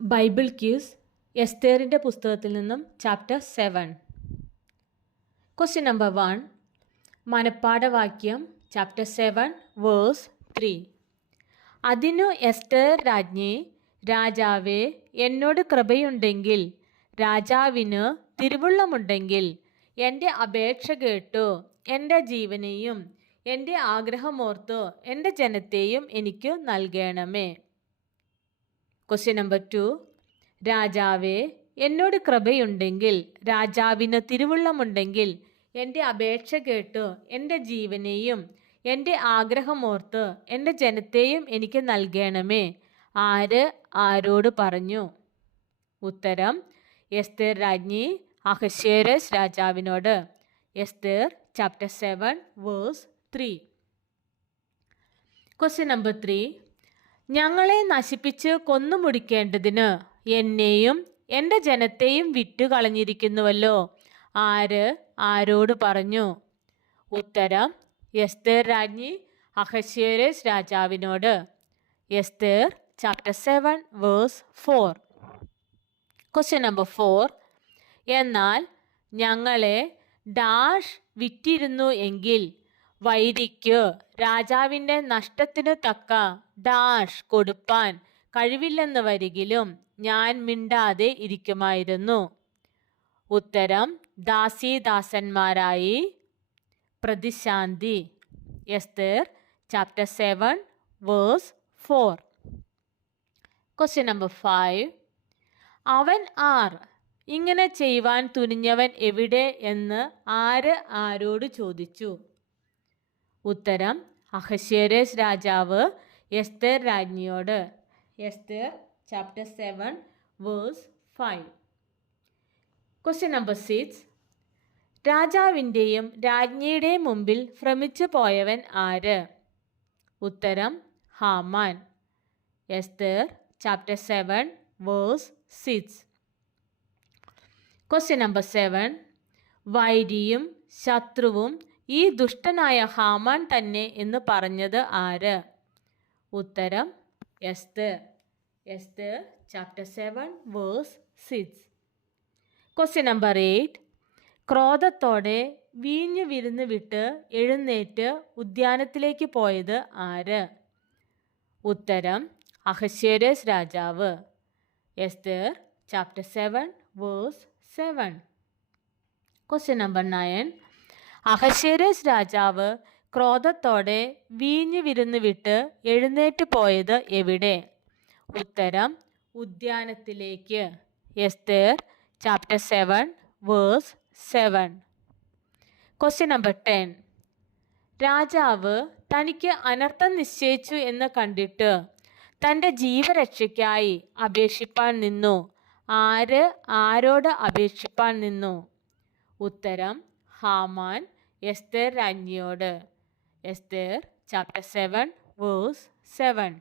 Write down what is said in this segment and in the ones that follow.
Bible quiz എസ്തേറിൻ്റെ പുസ്തകത്തിൽ നിന്നും ചാപ്റ്റർ 7. Question number 1. മനപ്പാഠവാക്യം ചാപ്റ്റർ 7 വേഴ്സ് 3. അതിനു എസ്തേർ രാജ്ഞി, രാജാവേ, എന്നോട് കൃപയുണ്ടെങ്കിൽ, രാജാവിന് തിരുവുള്ളമുണ്ടെങ്കിൽ എൻ്റെ അപേക്ഷ കേട്ടു എൻ്റെ ജീവനെയും എൻ്റെ ആഗ്രഹമോർത്തു എൻ്റെ ജനത്തെയും എനിക്ക് നൽകണമേ. Question number 2. രാജാവേ, എന്നോട് കൃപയുണ്ടെങ്കിൽ, രാജാവിന് തിരുവുള്ളമുണ്ടെങ്കിൽ എൻ്റെ അപേക്ഷ കേട്ടു എൻ്റെ ജീവനെയും എൻ്റെ ആഗ്രഹമോർത്ത് എൻ്റെ ജനത്തെയും എനിക്ക് നൽകണമേ. ആര് ആരോട് പറഞ്ഞു? ഉത്തരം: എസ്തേർ രാജ്ഞി അഹശ്വേരോശ് രാജാവിനോട്. Esther chapter 7 verse 3. Question number 3. ഞങ്ങളെ നശിപ്പിച്ച് കൊന്നുമുടിക്കേണ്ടതിന് എന്നെയും എൻ്റെ ജനത്തെയും വിറ്റുകളഞ്ഞിരിക്കുന്നുവല്ലോ. ആര് ആരോട് പറഞ്ഞു? ഉത്തരം: എസ്തേർ രാജ്ഞി അഹശ്വേരോശ് രാജാവിനോട്. Esther chapter 7 verse 4. Question number 4. എന്നാൽ ഞങ്ങളെ ഡാഷ് വിറ്റിരുന്നു എങ്കിൽ വൈരിക്ക് രാജാവിൻ്റെ നഷ്ടത്തിനു തക്ക ഡാഷ് കൊടുപ്പാൻ കഴിവില്ലെന്ന് വരികിലും ഞാൻ മിണ്ടാതെ ഇരിക്കുമായിരുന്നു. ഉത്തരം: ദാസീദാസന്മാരായി പ്രതിശാന്തി. Esther chapter 7 verse 4. Question number 5. അവൻ ആർ? ഇങ്ങനെ ചെയ്യുവാൻ തുനിഞ്ഞവൻ എവിടെ എന്ന് ആര് ആരോട് ചോദിച്ചു? ഉത്തരം: അഹശ്വേരോശ് രാജാവ് എസ്തേർ രാജ്ഞിയോട്. Esther chapter 7 verse 5. Question number 6. രാജാവിൻ്റെയും രാജ്ഞിയുടെയും മുമ്പിൽ ഭ്രമിച്ചു പോയവൻ ആര്? ഉത്തരം: Haman. Esther chapter 7 verse 6. Question number 7. വൈരിയും ശത്രുവും ഈ ദുഷ്ടനായ ഹാമാൻ തന്നെ എന്ന് പറഞ്ഞത് ആര്? ഉത്തരം: Esther. Esther chapter 7 verse 6. Question number 8. ക്രോധത്തോടെ വീഞ്ഞു വിരുന്ന് വിട്ട് എഴുന്നേറ്റ് ഉദ്യാനത്തിലേക്ക് പോയത് ആര്? ഉത്തരം: അഹശ്വേരോശ് രാജാവ്. Esther chapter 7 verse 7. Question number 9. അഹശ്വേരോശ് രാജാവ് ക്രോധത്തോടെ വീഞ്ഞു വിരുന്ന് വിട്ട് എഴുന്നേറ്റ് പോയത് എവിടെ? ഉത്തരം: ഉദ്യാനത്തിലേക്ക്. Esther chapter 7 verse 7. Question number 10. രാജാവ് തനിക്ക് അനർത്ഥം നിശ്ചയിച്ചു എന്ന് കണ്ടിട്ട് തൻ്റെ ജീവരക്ഷയ്ക്കായി അപേക്ഷിപ്പാൻ നിന്നു. ആര് ആരോട് അപേക്ഷിപ്പാൻ നിന്നു? ഉത്തരം: ഹാമാൻ എസ്തേർ രാജ്ഞിയോട്. Esther chapter 7 verse 7.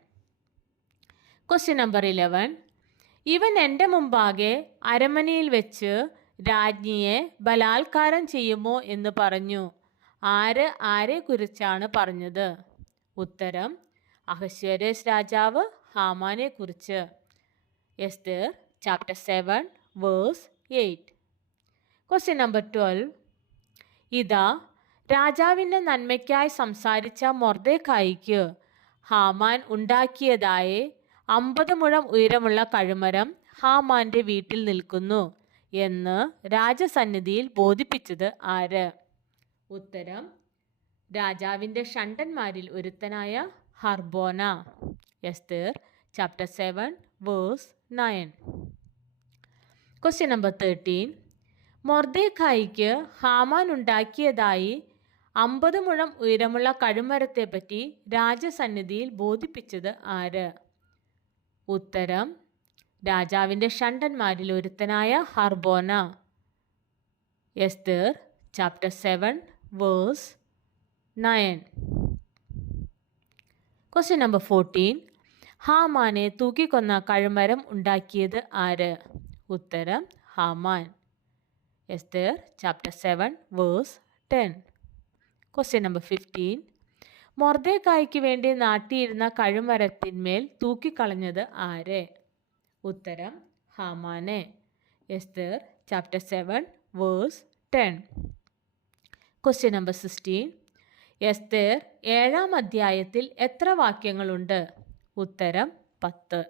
Question number 11. ഇവൻ എൻ്റെ മുമ്പാകെ അരമനയിൽ വെച്ച് രാജ്ഞിയെ ബലാത്കാരം ചെയ്യുമോ എന്ന് പറഞ്ഞു. ആര് ആരെക്കുറിച്ചാണ് പറഞ്ഞത്? ഉത്തരം: അഹശ്വേരോശ് രാജാവ് ഹാമാനെ കുറിച്ച്. Esther chapter 7 verse 8. Question number 12. ഇതാ, രാജാവിൻ്റെ നന്മയ്ക്കായി സംസാരിച്ച മൊർദെഖായിക്ക് ഹാമാൻ ഉണ്ടാക്കിയതായി 50 മുഴം ഉയരമുള്ള കഴുമരം ഹാമാൻ്റെ വീട്ടിൽ നിൽക്കുന്നു എന്ന് രാജസന്നിധിയിൽ ബോധിപ്പിച്ചത് ആര്? ഉത്തരം: രാജാവിൻ്റെ ഷണ്ഡന്മാരിൽ ഒരുത്തനായ Harbona. Esther chapter 7 verse 9. Question number 13. മൊർദെഖായിക്ക് ഹാമാൻ ഉണ്ടാക്കിയതായി 50 മുഴം ഉയരമുള്ള കഴുമരത്തെപ്പറ്റി രാജസന്നിധിയിൽ ബോധിപ്പിച്ചത് ആര്? ഉത്തരം: രാജാവിൻ്റെ ഷണ്ഡന്മാരിൽ ഒരുത്തനായ Harbona. Esther chapter 7 verse 9. Question number 14. ഹാമാനെ തൂക്കിക്കൊന്ന കഴുമരം ഉണ്ടാക്കിയത് ആര്? ഉത്തരം: Haman. Esther chapter 7 verse 10. Question number 15. മൊർദെഖായിക്ക് വേണ്ടി നാട്ടിയിരുന്ന കഴുമരത്തിന്മേൽ തൂക്കിക്കളഞ്ഞത് ആര്? ഉത്തരം ഹാമാനെ. Esther chapter 7 verse 10. Question number 16. Esther 7-ാം അധ്യായത്തിൽ എത്ര വാക്യങ്ങളുണ്ട്? ഉത്തരം 10.